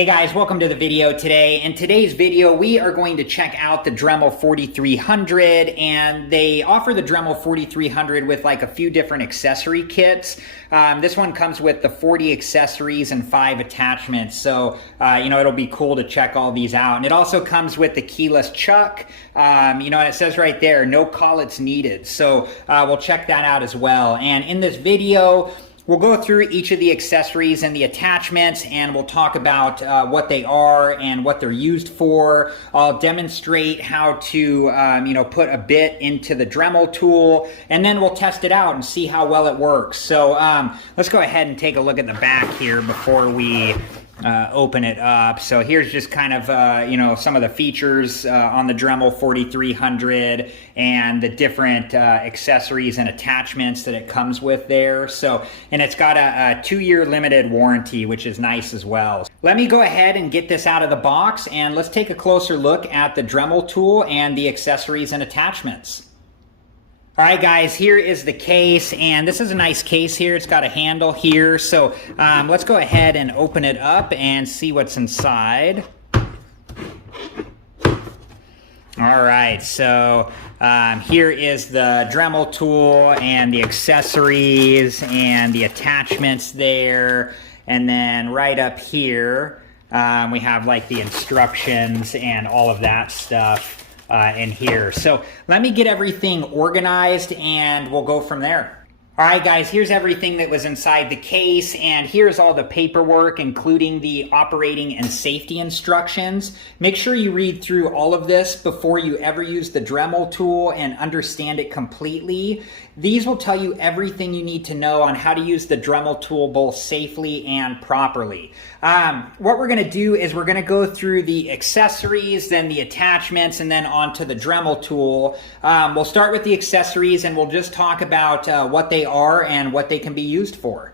Hey guys, welcome to the video today. In today's video, we are going to check out the Dremel 4300, and they offer the Dremel 4300 with like a few different accessory kits. This one comes with the 40 accessories and 5 attachments, so it'll be cool to check all these out. And it also comes with the keyless chuck, and it says right there, no collets needed. So we'll check that out as well. And in this video, we'll go through each of the accessories and the attachments, and we'll talk about what they are and what they're used for. I'll demonstrate how to, put a bit into the Dremel tool, and then we'll test it out and see how well it works. So let's go ahead and take a look at the back here before we open it up. So here's just kind of, some of the features on the Dremel 4300 and the different accessories and attachments that it comes with there. So, and it's got a 2-year limited warranty, which is nice as well. Let me go ahead and get this out of the box, and let's take a closer look at the Dremel tool and the accessories and attachments. All right, guys, here is the case, and this is a nice case here. It's got a handle here, so let's go ahead and open it up and see what's inside. All right, so here is the Dremel tool and the accessories and the attachments there, and then right up here we have like the instructions and all of that stuff in here. So let me get everything organized and we'll go from there. All right, guys, here's everything that was inside the case, and here's all the paperwork, including the operating and safety instructions. Make sure you read through all of this before you ever use the Dremel tool and understand it completely. These will tell you everything you need to know on how to use the Dremel tool both safely and properly. What we're going to do is we're going to go through the accessories, then the attachments, and then onto the Dremel tool. We'll start with the accessories, and we'll just talk about what they are and what they can be used for.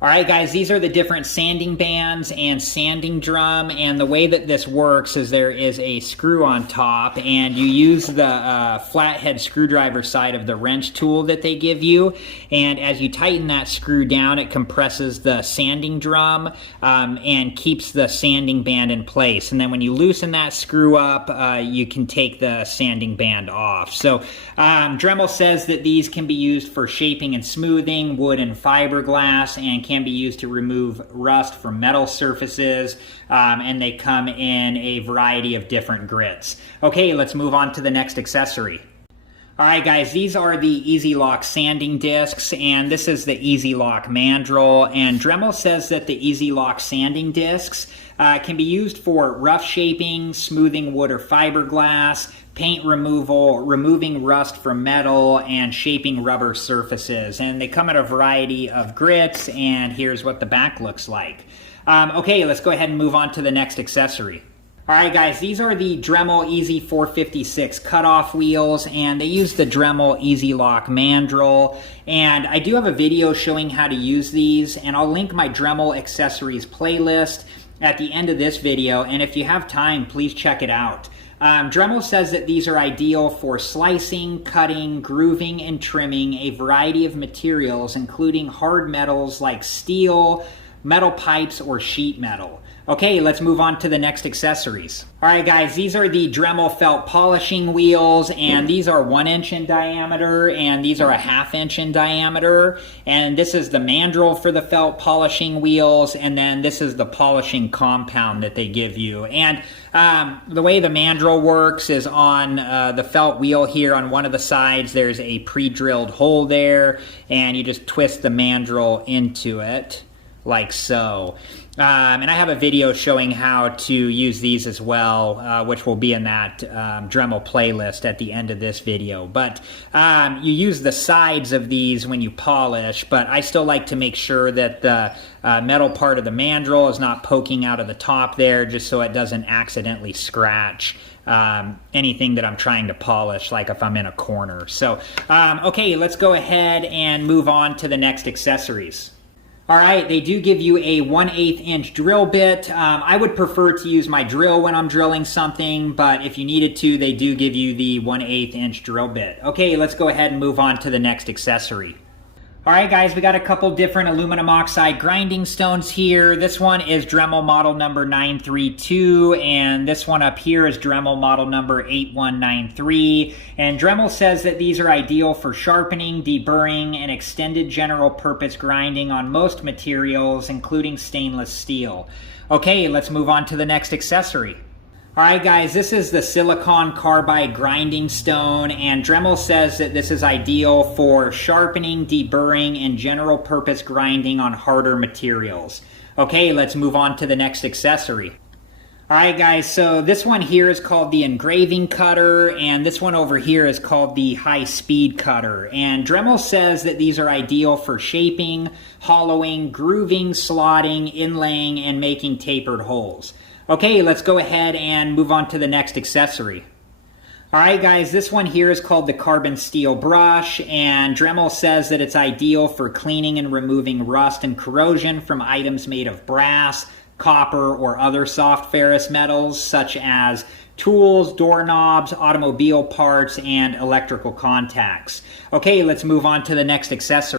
All right, guys, these are the different sanding bands and sanding drum, and the way that this works is there is a screw on top, and you use the flathead screwdriver side of the wrench tool that they give you, and as you tighten that screw down, it compresses the sanding drum and keeps the sanding band in place. And then when you loosen that screw up, you can take the sanding band off. So Dremel says that these can be used for shaping and smoothing, wood and fiberglass, and can be used to remove rust from metal surfaces, and they come in a variety of different grits. Okay, let's move on to the next accessory. All right, guys, these are the Easy Lock sanding discs, and this is the Easy Lock mandrel, and Dremel says that the Easy Lock sanding discs can be used for rough shaping, smoothing wood or fiberglass, paint removal, removing rust from metal, and shaping rubber surfaces. And they come in a variety of grits, and here's what the back looks like. Okay, let's go ahead and move on to the next accessory. All right, guys, these are the Dremel Easy 456 cutoff wheels, and they use the Dremel Easy Lock mandrel. And I do have a video showing how to use these, and I'll link my Dremel accessories playlist at the end of this video, and if you have time, please check it out. Dremel says that these are ideal for slicing, cutting, grooving, and trimming a variety of materials, including hard metals like steel, metal pipes, or sheet metal. Okay, let's move on to the next accessories. All right, guys, these are the Dremel felt polishing wheels, and these are 1 inch in diameter, and these are a 1/2 inch in diameter. And this is the mandrel for the felt polishing wheels, and then this is the polishing compound that they give you. And the way the mandrel works is on the felt wheel here on one of the sides, there's a pre-drilled hole there, and you just twist the mandrel into it like so. And I have a video showing how to use these as well, which will be in that Dremel playlist at the end of this video. But you use the sides of these when you polish, but I still like to make sure that the metal part of the mandrel is not poking out of the top there, just so it doesn't accidentally scratch anything that I'm trying to polish, like if I'm in a corner. So, okay, let's go ahead and move on to the next accessories. All right, they do give you a 1/8 inch drill bit. I would prefer to use my drill when I'm drilling something, but if you needed to, they do give you the 1/8 inch drill bit. Okay, let's go ahead and move on to the next accessory. All right, guys, we got a couple different aluminum oxide grinding stones here. This one is Dremel model number 932, and this one up here is Dremel model number 8193. And Dremel says that these are ideal for sharpening, deburring, and extended general purpose grinding on most materials, including stainless steel. Okay, let's move on to the next accessory. Alright guys, this is the silicon carbide grinding stone, and Dremel says that this is ideal for sharpening, deburring, and general purpose grinding on harder materials. Okay, let's move on to the next accessory. Alright guys, so this one here is called the Engraving Cutter, and this one over here is called the High Speed Cutter. And Dremel says that these are ideal for shaping, hollowing, grooving, slotting, inlaying, and making tapered holes. Okay, let's go ahead and move on to the next accessory. Alright guys, this one here is called the carbon steel brush, and Dremel says that it's ideal for cleaning and removing rust and corrosion from items made of brass, copper, or other soft ferrous metals such as tools, doorknobs, automobile parts, and electrical contacts. Okay, let's move on to the next accessory.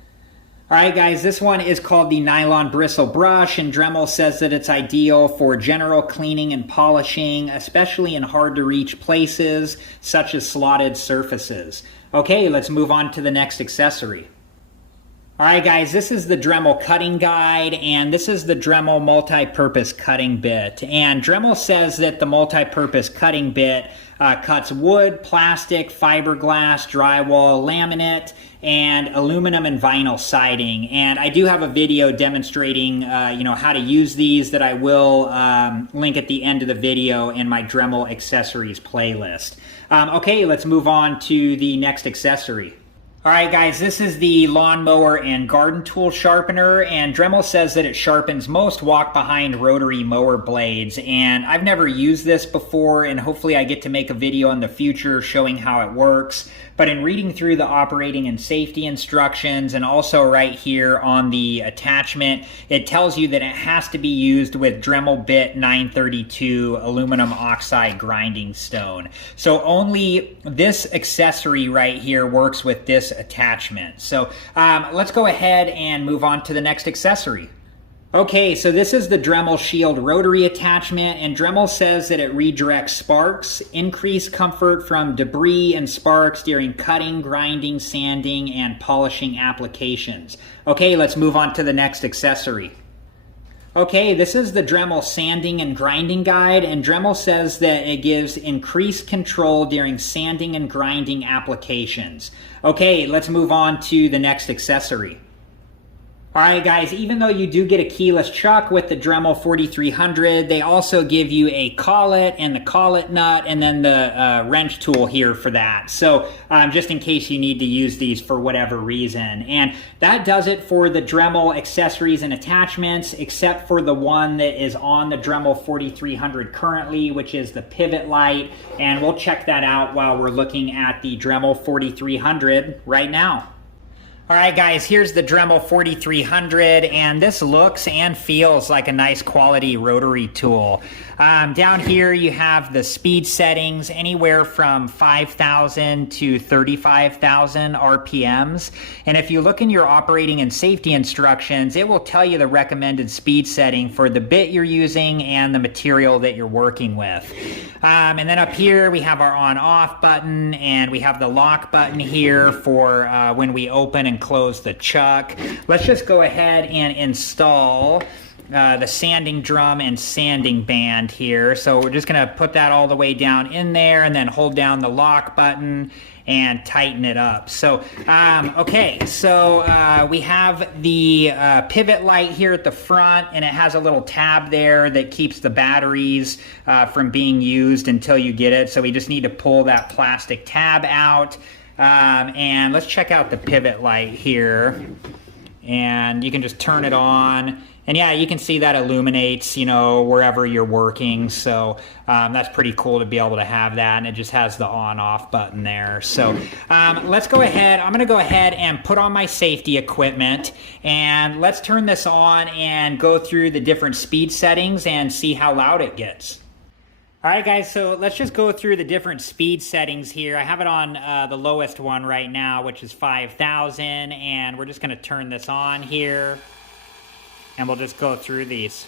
Alright guys, this one is called the nylon bristle brush, and Dremel says that it's ideal for general cleaning and polishing, especially in hard to reach places such as slotted surfaces. Okay, let's move on to the next accessory. Alright guys, this is the Dremel cutting guide, and this is the Dremel multi-purpose cutting bit. And Dremel says that the multi-purpose cutting bit cuts wood, plastic, fiberglass, drywall, laminate, and aluminum and vinyl siding. And I do have a video demonstrating how to use these that I will link at the end of the video in my Dremel accessories playlist. Okay, let's move on to the next accessory. Alright guys, this is the Lawnmower and Garden Tool Sharpener, and Dremel says that it sharpens most walk-behind rotary mower blades, and I've never used this before, and hopefully I get to make a video in the future showing how it works. But in reading through the operating and safety instructions, and also right here on the attachment, it tells you that it has to be used with Dremel bit 932 aluminum oxide grinding stone. So only this accessory right here works with this attachment. So let's go ahead and move on to the next accessory. Okay, so this is the Dremel Shield rotary attachment, and Dremel says that it redirects sparks, increase comfort from debris and sparks during cutting, grinding, sanding, and polishing applications. Okay, let's move on to the next accessory. Okay, this is the Dremel sanding and grinding guide, and Dremel says that it gives increased control during sanding and grinding applications. Okay, let's move on to the next accessory. Alright guys, even though you do get a keyless chuck with the Dremel 4300, they also give you a collet and the collet nut and then the wrench tool here for that. So just in case you need to use these for whatever reason. And that does it for the Dremel accessories and attachments, except for the one that is on the Dremel 4300 currently, which is the pivot light. And we'll check that out while we're looking at the Dremel 4300 right now. Alright guys, here's the Dremel 4300, and this looks and feels like a nice quality rotary tool. Down here you have the speed settings, anywhere from 5,000 to 35,000 RPMs. And if you look in your operating and safety instructions, it will tell you the recommended speed setting for the bit you're using and the material that you're working with. And then up here we have our on-off button, and we have the lock button here for when we open and close the chuck. Let's just go ahead and install the sanding drum and sanding band here. So we're just going to put that all the way down in there and then hold down the lock button and tighten it up. So, okay, so we have the pivot light here at the front, and it has a little tab there that keeps the batteries from being used until you get it. So we just need to pull that plastic tab out. And let's check out the pivot light here, and you can just turn it on, and yeah, you can see that illuminates, wherever you're working. So that's pretty cool to be able to have that, and it just has the on-off button there. So let's go ahead. I'm going to go ahead and put on my safety equipment, and let's turn this on and go through the different speed settings and see how loud it gets. All right, guys, so let's just go through the different speed settings here. I have it on the lowest one right now, which is 5,000, and we're just going to turn this on here, and we'll just go through these.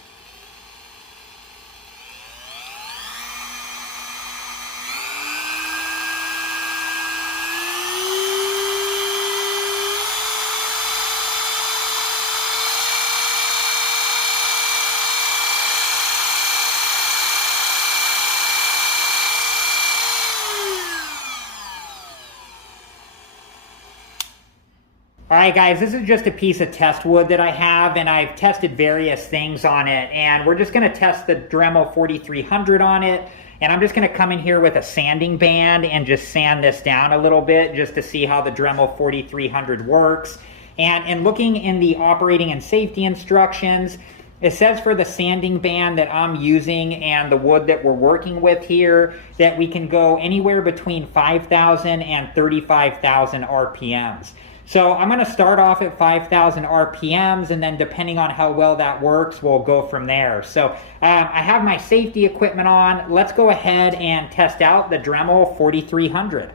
All right, guys, this is just a piece of test wood that I have, and I've tested various things on it, and we're just going to test the Dremel 4300 on it, and I'm just going to come in here with a sanding band and just sand this down a little bit just to see how the Dremel 4300 works. And looking in the operating and safety instructions, it says for the sanding band that I'm using and the wood that we're working with here that we can go anywhere between 5,000 and 35,000 RPMs. So I'm going to start off at 5,000 RPMs, and then depending on how well that works, we'll go from there. So I have my safety equipment on. Let's go ahead and test out the Dremel 4300.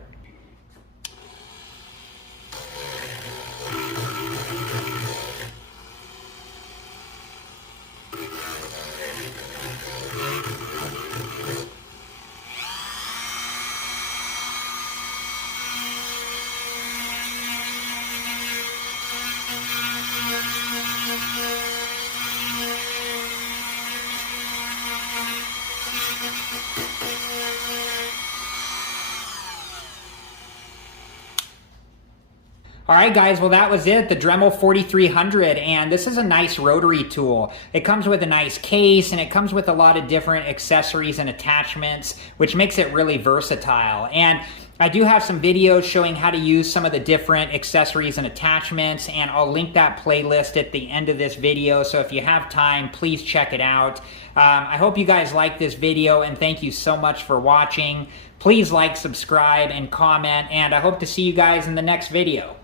All right, guys, well, that was it, the Dremel 4300, and this is a nice rotary tool. It comes with a nice case, and it comes with a lot of different accessories and attachments, which makes it really versatile. And I do have some videos showing how to use some of the different accessories and attachments, and I'll link that playlist at the end of this video, so if you have time, please check it out. I hope you guys like this video, and thank you so much for watching. Please like, subscribe, and comment, and I hope to see you guys in the next video.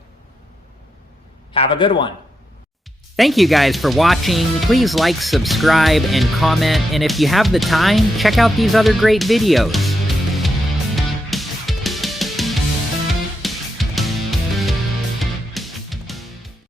Have a good one. Thank you guys for watching. Please like, subscribe, and comment, and if you have the time, check out these other great videos.